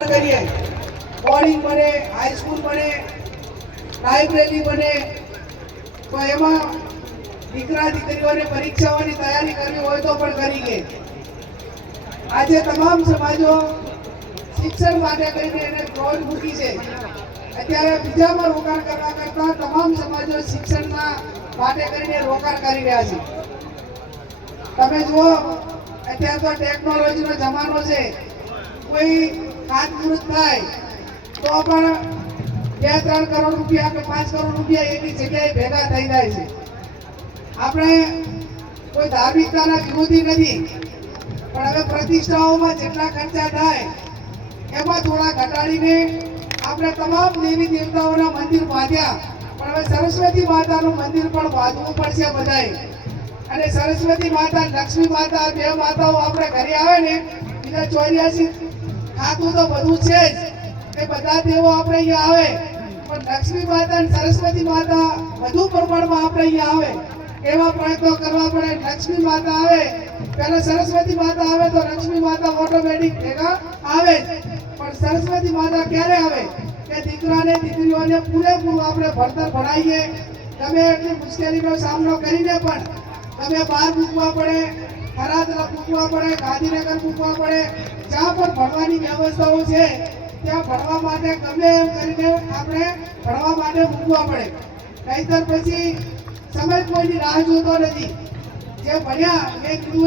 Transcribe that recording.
કરીએ બોર્ડિંગ બને, હાઈસ્કૂલ બને, લાઇબ્રેરી બને, તો એમાં દીકરા દીકરીઓને પરીક્ષાઓની તૈયારી કરવી હોય તો પણ કરી લે. આજે તમામ સમાજો શિક્ષણ માટે કરીને એને ક્રોધ મૂકી છે. અત્યારે બીજામાં રોકાણ કરવા કરતા તમામ સમાજો શિક્ષણના માટે કરીને રોકાણ કરી રહ્યા છે. તમે જુઓ, અત્યારે તો ટેકનોલોજીનો જમાનો છે. કોઈ ખાતમુહૂર્ત થાય તો પણ 2-3 કરોડ રૂપિયા કે 5 કરોડ રૂપિયા એની જગ્યાએ ભેગા થઈ જાય છે. આપણે કોઈ ધાર્મિકતાના વિરોધી નથી, પણ હવે પ્રતિષ્ઠાઓમાં જેટલા ખર્ચા થાય એમાં થોડા ઘટાડીને આપણે તમામ દેવી દેવતાઓના મંદિર બાંધ્યા, પણ હવે સરસ્વતી માતાનું મંદિર પણ બાંધવું પડશે બધાએ. અને સરસ્વતી માતા, લક્ષ્મી માતા, બે માતાઓ આપણે ઘરે આવે ને, બીજા 84 ખાતું તો બધું છે જ, એ બધા દેવો આપણે અહીંયા આવે, પણ લક્ષ્મી માતા અને સરસ્વતી માતા વધુ પ્રમાણમાં આપણે અહીંયા આવે એવા પ્રયત્નો કરવા પડે. લક્ષ્મી માતા આવે પહેલા સરસ્વતી માતા આવે તો લક્ષ્મી માતા ઓટોમેટિક ભેગા આવે જ. પણ સરસ્વતી માતા ક્યારે આવે કે દીકરાને દીકરીઓને પૂરેપૂરું આપણે ભણતર ભણાવીએ. તમે એટલી મુશ્કેલીનો સામનો કરીને પણ તમે બહાર મૂકવા પડે, થરાદ મૂકવા પડે, ગાંધીનગર મૂકવા પડે, જ્યાં પણ ભણવાની વ્યવસ્થાઓ છે ત્યાં ભણવા માટે ગમે એમ કરીને આપણે ભણવા માટે મૂકવા પડે. નહીંતર પછી સમય કોઈની રાહ જોતો નથી. જે ભણ્યા એ કીધું